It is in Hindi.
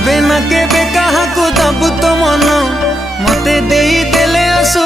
केबे ना केबे कहा को दबु तो मन मते देई देले असु